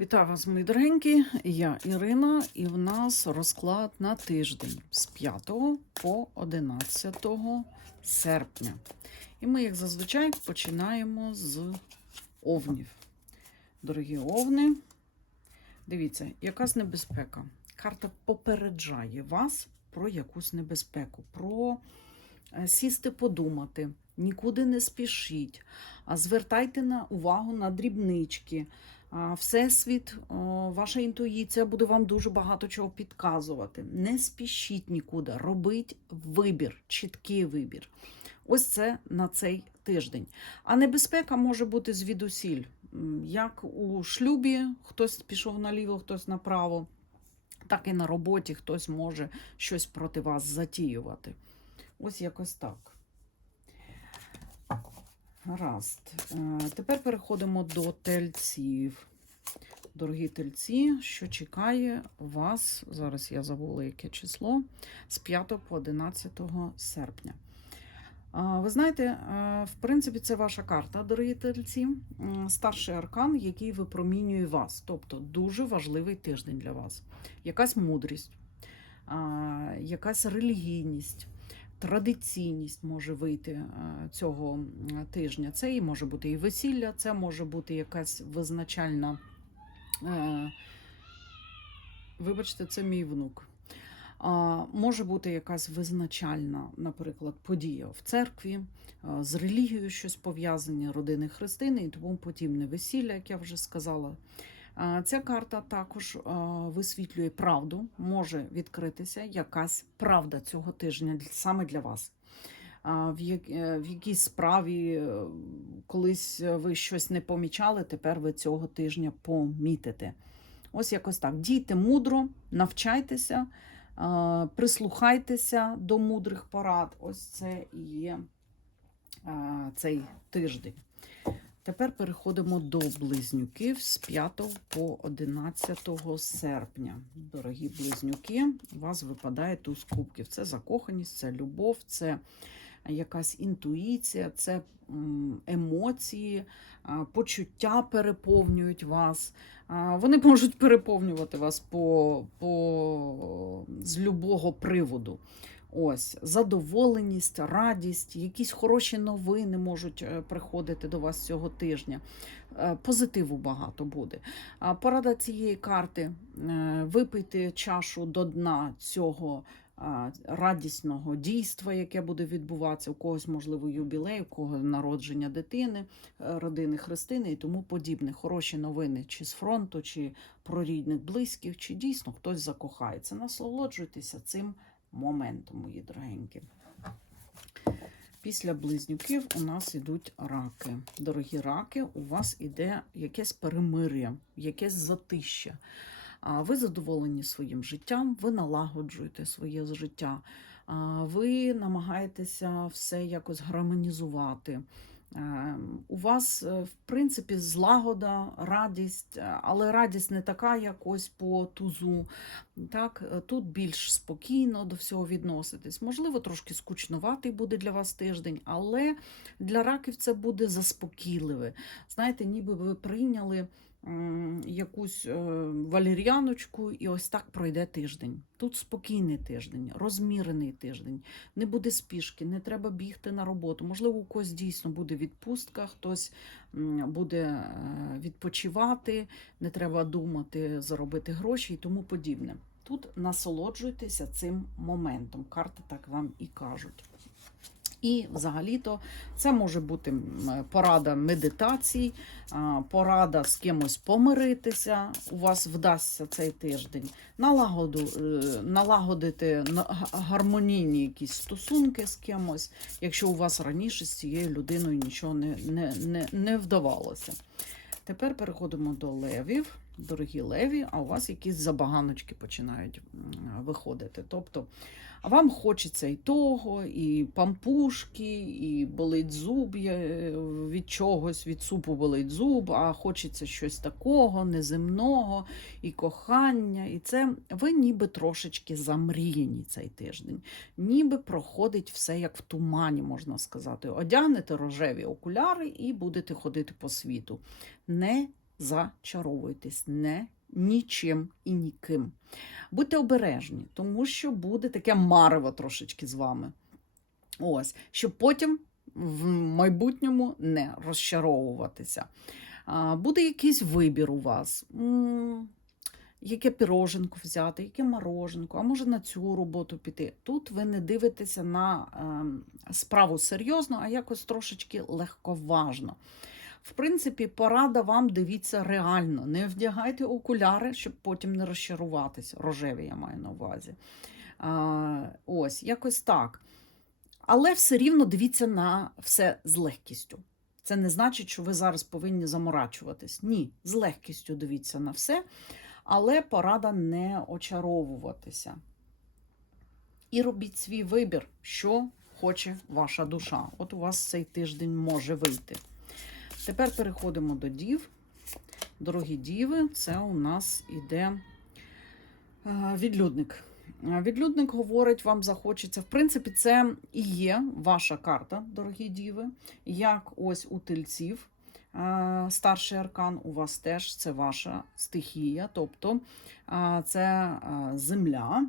Вітаю вас, мої дорогенькі. Я Ірина, і в нас розклад на тиждень з 5 по 11 серпня. І ми, як зазвичай, починаємо з овнів. Дорогі овни, дивіться, якась небезпека. Карта попереджає вас про якусь небезпеку, про е, сісти подумати, нікуди не спішіть, а звертайте на увагу на дрібнички. Всесвіт, ваша інтуїція буде вам дуже багато чого підказувати. Не спішіть нікуди, робіть вибір, чіткий вибір. Ось це на цей тиждень. А небезпека може бути звідусіль. Як у шлюбі хтось пішов наліво, хтось направо, так і на роботі хтось може щось проти вас затіювати. Ось якось так. Гаразд. Е, Тепер переходимо до тельців. Дорогі тельці, що чекає вас, зараз я забула яке число, з 5 по 11 серпня. Ви знаєте, е, в принципі, це ваша карта, дорогі тельці, старший аркан, який випромінює вас. Тобто дуже важливий тиждень для вас. Якась мудрість, якась релігійність традиційність може вийти е, цього тижня. Це і може бути і весілля, це може бути якась визначальна. е, Вибачте, це мій внук. А, Може бути якась визначальна, наприклад, подія в церкві, е, з релігією щось пов'язане, родини христини і тому подібне весілля, як я вже сказала. А, Ця карта також висвітлює правду, може відкритися якась правда цього тижня саме для вас. Е, в якійсь справі е, колись ви щось не помічали, тепер ви цього тижня помітите. Ось якось так. Дійте мудро, навчайтеся, прислухайтеся до мудрих порад. Ось це і є цей тиждень. Тепер переходимо до близнюків з 5 по 11 серпня. Дорогі близнюки, у вас випадає туз кубків. Це закоханість, це любов, це якась інтуїція, це емоції, почуття переповнюють вас. Вони можуть переповнювати вас по, по, з любого приводу. Ось задоволеність, радість, якісь хороші новини можуть е, приходити до вас цього тижня. Е, Позитиву багато буде. Порада цієї карти е, випийте чашу до дна цього радісного дійства, яке буде відбуватися. У когось, можливо, юбілей, у кого народження дитини, родини Христини і тому подібне. Хороші новини чи з фронту, чи про рідних близьких, чи дійсно хтось закохається. Насолоджуйтеся цим моментом, мої дорогенькі. Після близнюків у нас ідуть раки. Дорогі раки, у вас іде якесь перемир'я, якесь затища. Ви задоволені своїм життям, ви налагоджуєте своє життя, ви намагаєтеся все якось гармонізувати. Е, У вас, е, в принципі, злагода, радість, е, але радість не така, як ось по тузу. Так, е, тут більш спокійно до всього відноситись. Можливо, трошки скучнуватий буде для вас тиждень, але для раків це буде заспокійливе. Знаєте, ніби ви прийняли якусь е, валеріаночку, і ось так пройде тиждень. Тут спокійний тиждень, розмірений тиждень, не буде спішки, не треба бігти на роботу. Можливо, у когось дійсно буде відпустка, хтось буде е, відпочивати, не треба думати, заробити гроші і тому подібне. Тут насолоджуйтеся цим моментом. Карти так вам і кажуть. І взагалі-то це може бути порада медитацій, порада з кимось помиритися. У вас вдасться цей тиждень, налагоду, е, налагодити гармонійні якісь стосунки з кимось, якщо у вас раніше з цією людиною нічого не, не, не, не вдавалося. Тепер переходимо до левів. Дорогі леві, а у вас якісь забаганочки починають виходити. Тобто вам хочеться і того, і пампушки, і болить зуб від чогось, від супу болить зуб, а хочеться щось такого, неземного, і кохання. І це ви ніби трошечки замріяні цей тиждень. Ніби проходить все як в тумані, можна сказати. Одягнете рожеві окуляри і будете ходити по світу. Не зачаровуйтесь не нічим і ніким. Будьте обережні, тому що буде таке марево трошечки з вами. Ось, щоб потім в майбутньому не розчаровуватися. Буде якийсь вибір у вас. Яке піроженко взяти, яке мороженко, а може на цю роботу піти. Тут ви не дивитеся на ем, справу серйозно, а якось трошечки легковажно. В принципі, порада вам дивіться реально. Не вдягайте окуляри, щоб потім не розчаруватися. Рожеві я маю на увазі. А, ось, якось так. Але все рівно дивіться на все з легкістю. Це не значить, що ви зараз повинні заморачуватись. Ні, з легкістю дивіться на все, але порада не очаровуватися. І робіть свій вибір, що хоче ваша душа. От у вас цей тиждень може вийти. Тепер переходимо до дів. Дорогі діви, це у нас іде е, відлюдник. Е, Відлюдник говорить, вам захочеться. В принципі, це і є ваша карта, дорогі діви, як ось у тельців. е, Старший аркан у вас теж це ваша стихія, тобто це земля,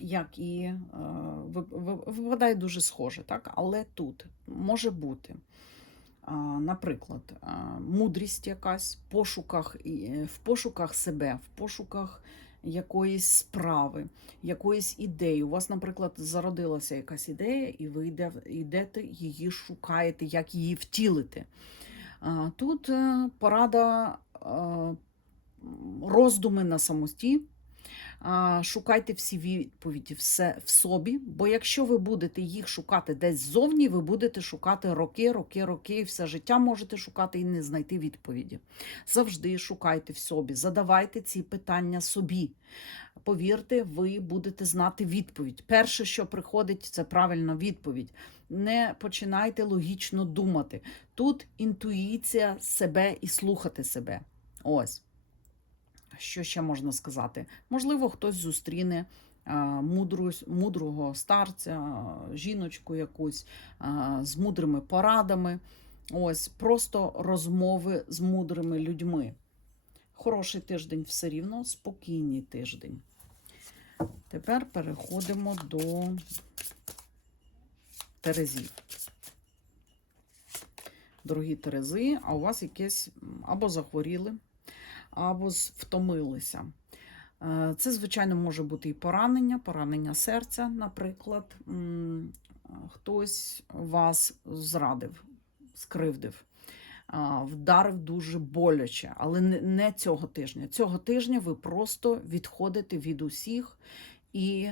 як і ви- ви- випадає дуже схоже, так? але тут може бути. Наприклад, мудрість якась в пошуках, е, в пошуках себе, в пошуках якоїсь справи, якоїсь ідеї. У вас, наприклад, зародилася якась ідея, і ви йде, йдете її шукаєте, як її втілити. Тут е, порада роздуми на самості. Шукайте всі відповіді все в собі, бо якщо ви будете їх шукати десь ззовні, ви будете шукати роки, роки, роки, і все життя можете шукати і не знайти відповіді. Завжди шукайте в собі, задавайте ці питання собі. Повірте, ви будете знати відповідь. Перше, що приходить, це правильна відповідь. Не починайте логічно думати. Тут інтуїція себе і слухати себе. Ось. Що ще можна сказати? Можливо, хтось зустріне мудру, мудрого старця, жіночку якусь з мудрими порадами. Ось просто розмови з мудрими людьми. Хороший тиждень все рівно, спокійний тиждень. Тепер переходимо до Терезів. Дорогі Терези, а у вас якесь або захворіли, або втомилися. Е, Це, звичайно, може бути і поранення, поранення серця, наприклад. Хтось вас зрадив, скривдив, вдарив дуже боляче, але не- цього тижня. Цього тижня ви просто відходите від усіх і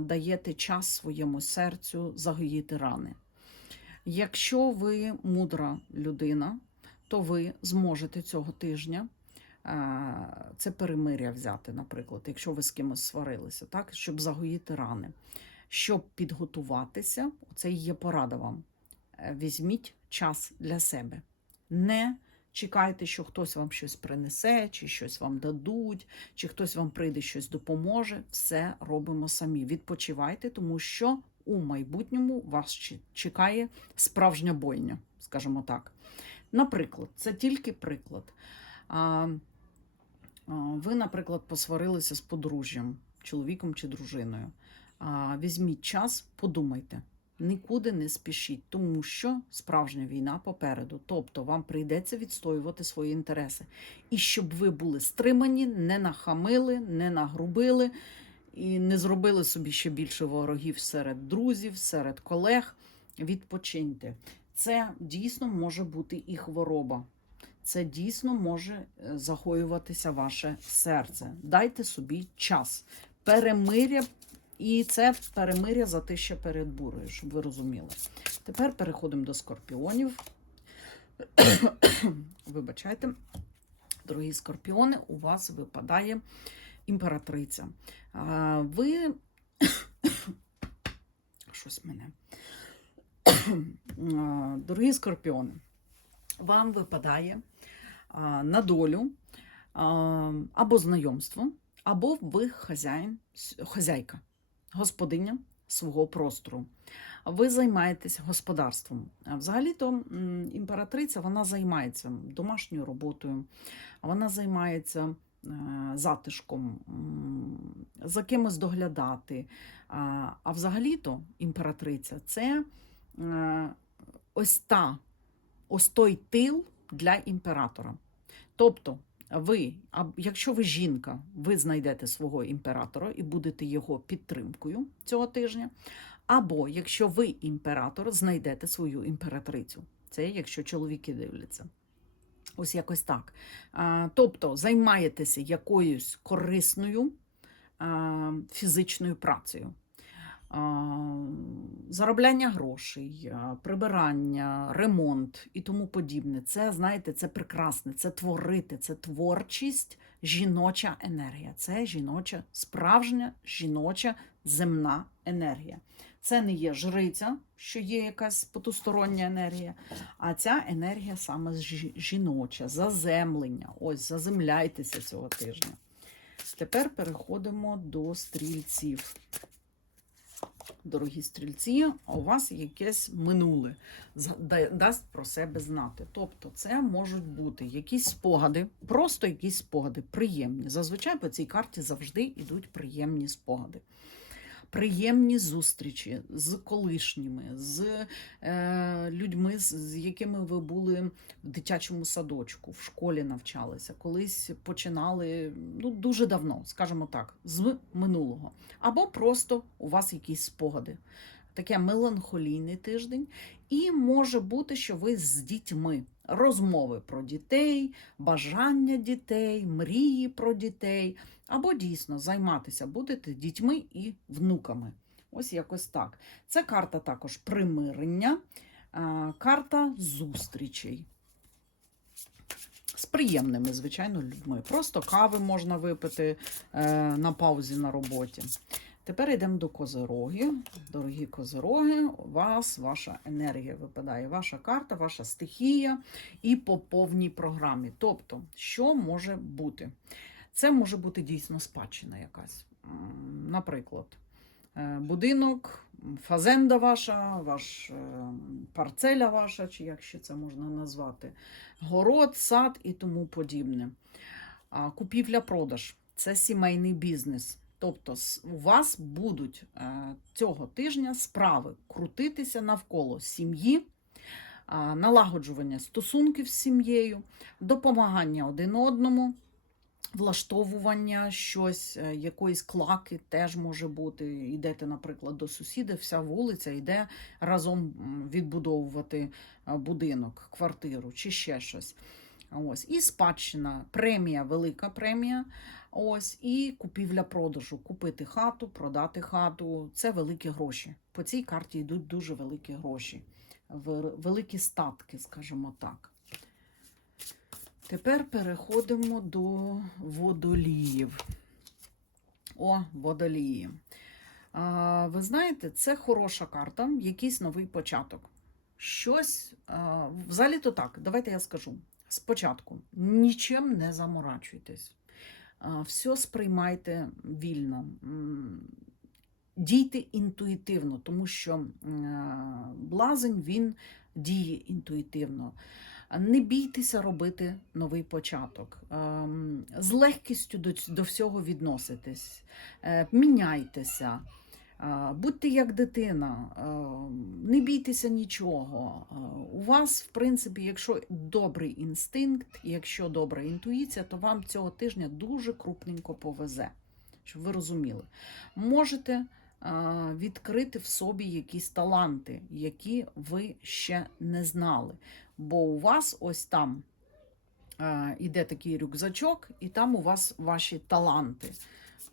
даєте час своєму серцю загоїти рани. Якщо ви мудра людина, то ви зможете цього тижня це перемиря взяти, наприклад, якщо ви з кимось сварилися, так, щоб загоїти рани. Щоб підготуватися, це і є порада вам. Е, Візьміть час для себе. Не чекайте, що хтось вам щось принесе, чи щось вам дадуть, чи хтось вам прийде щось допоможе. Все робимо самі. Відпочивайте, тому що у майбутньому вас чекає справжня бойня, скажімо так. Наприклад, це тільки приклад. Ви, наприклад, посварилися з подружжям, чоловіком чи дружиною. Візьміть час, подумайте. Нікуди не спішіть, тому що справжня війна попереду. Тобто вам прийдеться відстоювати свої інтереси. І щоб ви були стримані, не нахамили, не нагрубили і не зробили собі ще більше ворогів серед друзів, серед колег. Відпочиньте. Це дійсно може бути і хвороба. Це дійсно може е, загоюватися ваше серце. Дайте собі час. Перемиря, і це перемиря за те, що перед бурою, щоб ви розуміли. Тепер переходимо до скорпіонів. Вибачайте, дорогі скорпіони, у вас випадає імператриця. Ви. Щось мене. Дорогі скорпіони, вам випадає на долю або знайомство, або ви хазяїн, хазяйка, господиня свого простору. Ви займаєтесь господарством. Взагалі-то імператриця вона займається домашньою роботою, вона займається е, затишком, за кимось доглядати. А, взагалі-то імператриця це е, ось та, ось той тил для імператора. Тобто, ви, якщо ви жінка, ви знайдете свого імператора і будете його підтримкою цього тижня. Або якщо ви імператор, знайдете свою імператрицю. Це якщо чоловіки дивляться. Ось якось так. Тобто займаєтеся якоюсь корисною фізичною працею. Заробляння грошей, прибирання, ремонт і тому подібне. Це, знаєте, це прекрасне, це творити, це творчість, жіноча енергія. Це жіноча, справжня жіноча земна енергія. Це не є жриця, що є якась потустороння енергія, а ця енергія саме жіноча, заземлення. Ось, заземляйтеся цього тижня. Тепер переходимо до стрільців. Дорогі стрільці, у вас якесь минуле дасть про себе знати. Тобто, це можуть бути якісь спогади, просто якісь спогади, приємні. Зазвичай по цій карті завжди йдуть приємні спогади. Приємні зустрічі з колишніми, з е, людьми, з, якими ви були в дитячому садочку, в школі навчалися, колись починали ну, дуже давно, скажімо так, з минулого. Або просто у вас якісь спогади. Таке меланхолійний тиждень. І може бути, що ви з дітьми. Розмови про дітей, бажання дітей, мрії про дітей, або дійсно займатися будете дітьми і внуками. Ось якось так. Це карта також примирення, карта зустрічей. З приємними, звичайно, людьми. Просто кави можна випити е, на паузі на роботі. Тепер йдемо до козироги. Дорогі козироги, у вас ваша енергія випадає, ваша карта, ваша стихія і по повній програмі. Тобто, що може бути? Це може бути дійсно спадщина якась. Наприклад, е, будинок, фазенда ваша, ваш е, парцеля ваша, чи як ще це можна назвати, город, сад і тому подібне. Купівля-продаж це сімейний бізнес. Тобто у вас будуть е, цього тижня справи крутитися навколо сім'ї, налагоджування стосунків з сім'єю, допомагання один одному, влаштовування щось, е, якоїсь клаки теж може бути. Йдете, наприклад, до сусіда, вся вулиця йде разом відбудовувати е, будинок, квартиру чи ще щось. Ось. І спадщина, премія, велика премія. Ось, і купівля-продажу. Купити хату, продати хату. Це великі гроші. По цій карті йдуть дуже великі гроші. Великі статки, скажімо так. Тепер переходимо до водоліїв. О, водолії. А, ви знаєте, це хороша карта, якийсь новий початок. Щось, взагалі то так, давайте я скажу. Спочатку нічим не заморачуйтесь. Все сприймайте вільно. Дійте інтуїтивно, тому що блазень він діє інтуїтивно. Не бійтеся робити новий початок. Ем, З легкістю до, до всього відноситесь, Е, міняйтеся, Е, будьте як дитина, е, не бійтеся нічого. У вас, в принципі, якщо добрий інстинкт, якщо добра інтуїція, то вам цього тижня дуже крупненько повезе, щоб ви розуміли. Можете відкрити в собі якісь таланти, які ви ще не знали. Бо у вас ось там е, іде такий рюкзачок, і там у вас ваші таланти.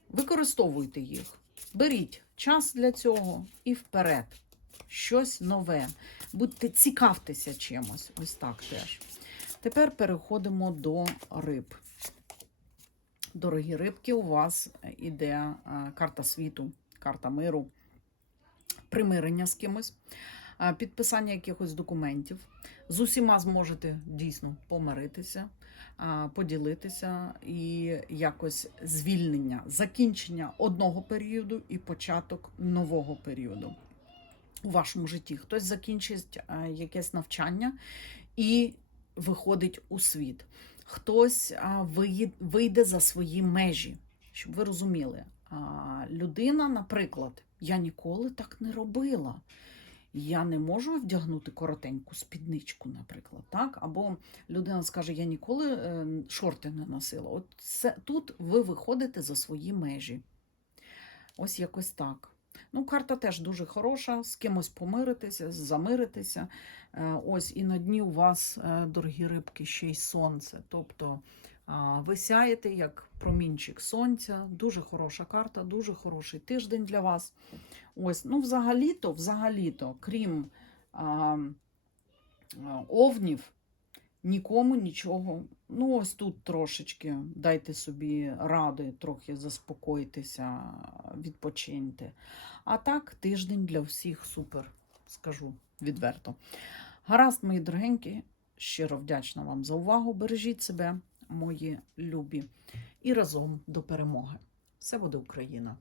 Використовуйте їх. Беріть час для цього і вперед. Щось нове. Будьте цікавтеся чимось. Ось так теж. Тепер переходимо до риб. Дорогі рибки, у вас іде е, карта світу, карта миру, примирення з кимось. підписання якихось документів. З усіма зможете дійсно помиритися, поділитися і якось звільнення, закінчення одного періоду і початок нового періоду у вашому житті. Хтось закінчить якесь навчання і виходить у світ. Хтось вийде за свої межі, щоб ви розуміли. Людина, наприклад, я ніколи так не робила. Я не можу вдягнути коротеньку спідничку, наприклад, так? Або людина скаже, я ніколи е, шорти не носила. От це, тут ви виходите за свої межі. Ось якось так. Ну, карта теж дуже хороша, з кимось помиритися, замиритися. Е, Ось і на дні у вас, е, дорогі рибки, ще й сонце. Тобто ви сяєте як промінчик сонця. Дуже хороша карта, дуже хороший тиждень для вас. Ось, ну, взагалі-то, взагалі-то, крім а, овнів, нікому нічого. Ну, ось тут трошечки дайте собі ради, трохи заспокойтеся, відпочиньте. А так, тиждень для всіх супер, скажу відверто. Гаразд, мої дорогенькі, щиро вдячна вам за увагу. Бережіть себе, мої любі, і разом до перемоги. Все буде Україна!